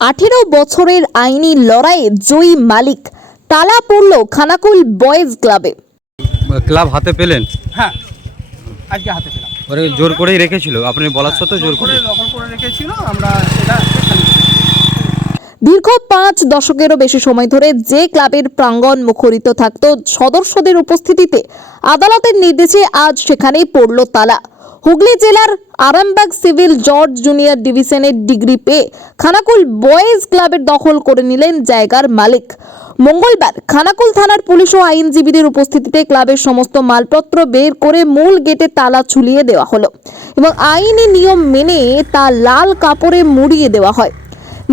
আঠেরো বছরের আইনি লড়াইয়ে জয়ী মালিক তালা পড়ল খানাকুল বয়েজ ক্লাবে। ক্লাব হাতে পেলেন? হ্যাঁ আজকে হাতে পেলাম। ওরে জোর করেই রেখেছিল? আপনি বলার সত্ত্বেও জোর করে দখল করে রেখেছিল আমরা সেটা। দীর্ঘ পাঁচ দশকেরও বেশি সময় ধরে যে ক্লাবের প্রাঙ্গণ মুখরিত থাকত সদস্যদের উপস্থিতিতে আদালতের নির্দেশে আজ সেখানেই পড়ল তালা। হুগলি জেলার আরামবাগ সিভিল জর্জ জুনিয়র ডিভিশনের ডিগ্রি পেয়ে খানাকুল বয়েজ ক্লাবের দখল করে নিলেন জায়গার মালিক। মঙ্গলবার খানাকুল থানার পুলিশ ও আইনজীবীদের উপস্থিতিতে ক্লাবের সমস্ত মালপত্র বের করে মূল গেটে তালা ঝুলিয়ে দেওয়া হলো এবং আইনি নিয়ম মেনে তা লাল কাপড়ে মুড়িয়ে দেওয়া হয়।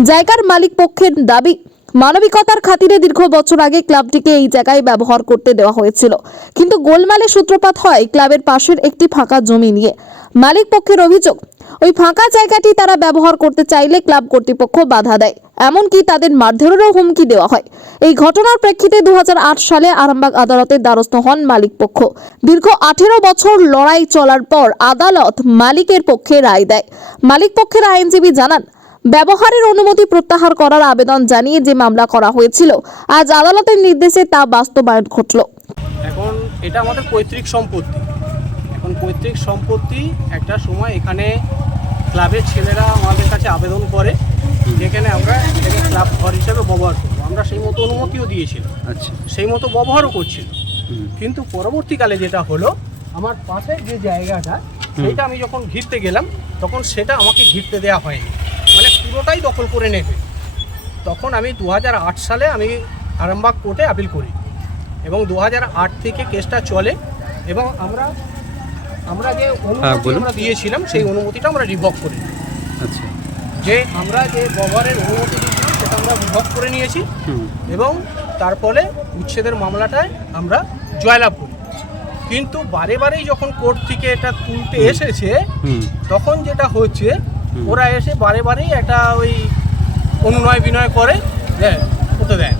জায়গার মালিক পক্ষের দাবি মানবিকতার খাতিরে দীর্ঘ বছর আগে ক্লাবটিকে এই জায়গায় ব্যবহার করতে দেওয়া হয়েছিল। কিন্তু গোলমালে সূত্রপাত হয় ক্লাবের পাশের একটি ফাঁকা জমি নিয়ে। মালিক পক্ষের অভিযোগ, ওই ফাঁকা জায়গাটি তারা ব্যবহার করতে চাইলে ক্লাব কর্তৃপক্ষ বাধা দেয়, এমনকি তাদের মারধরেরও হুমকি দেওয়া হয়। এই ঘটনার প্রেক্ষিতে দু হাজার আট সালে আরামবাগ আদালতের দ্বারস্থ হন মালিক পক্ষ। দীর্ঘ আঠেরো বছর লড়াই চলার পর আদালত মালিকের পক্ষে রায় দেয়। মালিক পক্ষের আইনজীবী জানান ব্যবহারের অনুমতি প্রত্যাহার করার আবেদন জানিয়ে যে মামলা করা হয়েছিল আজ আদালতের নির্দেশে তা বাস্তবায়ন ঘটল। এখন এটা আমাদের পৈতৃক সম্পত্তি। এখন পৈতৃক সম্পত্তি একটা সময় এখানে ক্লাবের ছেলেরা আমাদের কাছে আবেদন করে যেখানে আমরা এটাকে ক্লাব ঘর হিসাবে ব্যবহার করব। আমরা সেই মতো অনুমতিও দিয়েছিলাম। আচ্ছা। সেই মতো ব্যবহারও করছিল। কিন্তু পরবর্তীকালে যেটা হলো আমার পাশের যে জায়গাটা সেটা আমি যখন ঘিরতে গেলাম তখন সেটা আমাকে ঘিরতে দেওয়া হয়নি। পুরোটাই দখল করে নেবে। তখন আমি দু হাজার আট সালে আমি আরামবাগ কোর্টে আপিল করি এবং দু হাজার আট থেকে কেসটা চলে এবং আমরা আমরা যে অনুমতি আমরা দিয়েছিলাম সেই অনুমতিটা আমরা রিভক করি আচ্ছা। যে আমরা যে ব্যবহারের অনুমতি দিয়েছিলাম সেটা আমরা রিভক করে নিয়েছি এবং তার ফলে উচ্ছেদের মামলাটায় আমরা জয়লাভ করি। কিন্তু বারে বারেই যখন কোর্ট থেকে এটা তুলতে এসেছে তখন যেটা হচ্ছে। ওরা এসে বারে বারেই একটা ওই অনুনয় বিনয় করে হ্যাঁ হতে দেয়।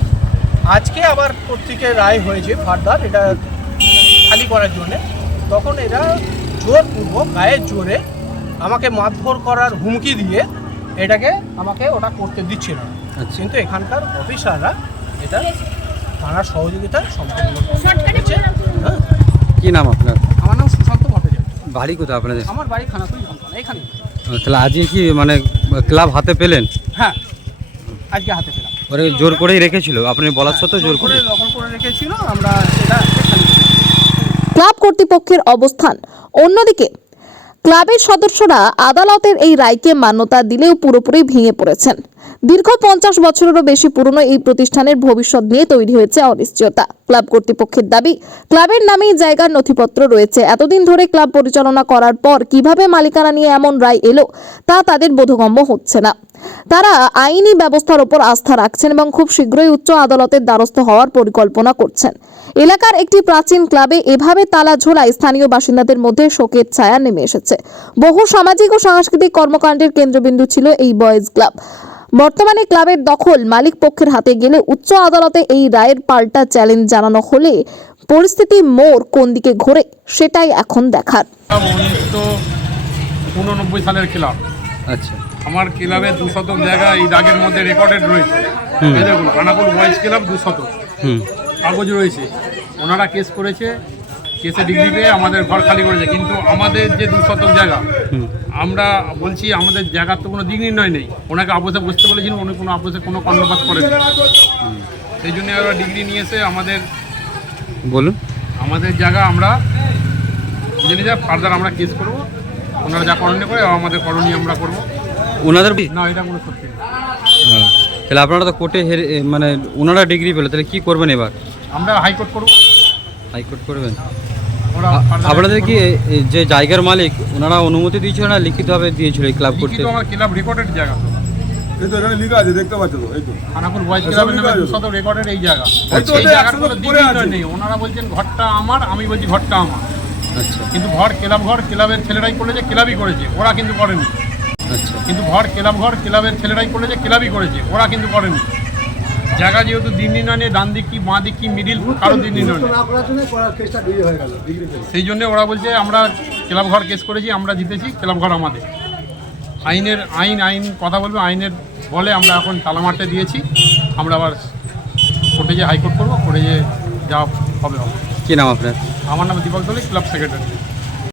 আজকে আবার থেকে রায় হয়েছে ফার্দার এটা খালি করার জন্যে। তখন এরা জোরপূর্বক গায়ের জোরে আমাকে মারধর করার হুমকি দিয়ে এটাকে আমাকে ওটা করতে দিচ্ছিল। আচ্ছা। কিন্তু এখানকার অফিসাররা এটা থানার সহযোগিতা সম্পূর্ণ করেছে। কি নাম আপনার? আমার নাম সুশান্ত ভট্টাচার্য। বাড়ি কোথায় আপনাদের? আমার বাড়ি ধমকানা এখানে তাহলে আজকে কি মানে ক্লাব হাতে পেলেন? হ্যাঁ আজকে হাতে পেলাম। ওরে জোর করেই রেখেছিল আপনি বলার সত্ত্বেও জোর করে দখল করে রেখেছিল আমরা সেটা। ক্লাব কর্তৃপক্ষের অবস্থান। অন্যদিকে ক্লাবের সদস্যরা আদালতের এই রায়কে মান্যতা দিলেও পুরোপুরি ভেঙে পড়েছেন। দীর্ঘ পঞ্চাশ বছরেরও বেশি পুরনো এই প্রতিষ্ঠানের ভবিষ্যৎ নিয়ে তৈরি হয়েছে অনিশ্চয়তা। ক্লাব কর্তৃপক্ষের দাবি, ক্লাবের নামেই জায়গার নথিপত্র রয়েছে। এতদিন ধরে ক্লাব পরিচালনা করার পর কীভাবে মালিকানা নিয়ে এমন রায় এলো, তা তাদের বোধগম্য হচ্ছে না। তারা আইনি ব্যবস্থার ওপর আস্থা রাখছেন এবং খুব শীঘ্রই উচ্চ আদালতের দ্বারস্থ হওয়ার পরিকল্পনা করছেন। এলাকার একটি প্রাচীন ক্লাবে এভাবে তালা ঝোলায় স্থানীয় বাসিন্দাদের মধ্যে শোকের ছায়া নেমে এসেছে। বহু সামাজিক ও সাংস্কৃতিক কর্মকাণ্ডের কেন্দ্রবিন্দু ছিল এই বয়েজ ক্লাব। বর্তমানে ক্লাবের দখল মালিক পক্ষের হাতে গেলে উচ্চ আদালতে এই রায়ের পাল্টা চ্যালেঞ্জ জানানো হলে পরিস্থিতি মোর কোন দিকে ঘোরে সেটাই এখন দেখার। উনিশশো উননব্বই সালের ক্লাব আচ্ছা। আমার ক্লাবে দু শতক জায়গা এই দাগের মধ্যে রেকর্ডেড রয়েছে। এই দেখুন আনাপুর বয়েজ ক্লাব দু শতক কাগজ রয়েছে। ওনারা কেস করেছে কেসে ডিগ্রি পেয়ে আমাদের ঘর খালি করেছে। কিন্তু আমাদের যে দু শতক জায়গা আমরা বলছি আমাদের জায়গার তো কোনো দিক নির্ণয় নেই। ওনাকে আপোষে বসতে বলেছিলেন উনি কোনো আপোষে কোনো কর্ণপাত করেন। সেই জন্য ওরা ডিগ্রি নিয়ে এসে আমাদের বলুন। আমাদের জায়গা আমরা নিজে নিজে ফার্দার আমরা কেস করব। ওনারা যা করণীয় করে আমাদের করণীয় আমরা করব। ওনাদের না এটা কোনো সত্যি না। হ্যাঁ। তাহলে আপনারা তো কোর্টে হেরে মানে ওনারা ডিগ্রি পেল তাহলে কী করবেন এবার? আমরা হাইকোর্ট করব। হাইকোর্ট করবেন? আপনাদের কি যে জায়গার মালিক ওনারা অনুমতি দিয়েছিল না লিখিতভাবে দিয়েছিল এই ক্লাব করতে? আমার ক্লাব রেকর্ডেড জায়গা? তো এই তো এখানে লেখা আছে দেখতে পাচ্ছ তো এই তো। খানাপুর বয়েজ ক্লাবের নামে লিখা রেকর্ডেড এই জায়গা। এই জায়গার কোনো আছে। নেই। ওনারা বলছেন ঘরটা আমার আমি বলছি ঘরটা আমার। আচ্ছা। কিন্তু ঘর ক্লাব ঘর ক্লাবের ছেলেরাই করেছে ক্লাবই করেছে ওরা কিন্তু করেনি। আচ্ছা। কিন্তু ঘর ক্লাব ঘর ক্লাবের ছেলেরাই করেছে ক্লাবই করেছে ওরা কিন্তু করেনি। জায়গা যেহেতু দিন নির্ণয় নেই ডান দিক কি বাঁ দিক কি মিডিল কারও দিন নেই সেই জন্য ওরা বলছে আমরা ক্লাব ঘর কেস করেছি আমরা জিতেছি ক্লাব ঘর আমাদের। আইনের আইন আইন কথা বলবে আইনের বলে আমরা এখন তালা মারতে দিয়েছি। আমরা আবার কোর্টে যে হাইকোর্ট করব কোর্টে যে যা হবে হবে। কি নাম আপনার? আমার নাম দীপক দলে ক্লাব সেক্রেটারি।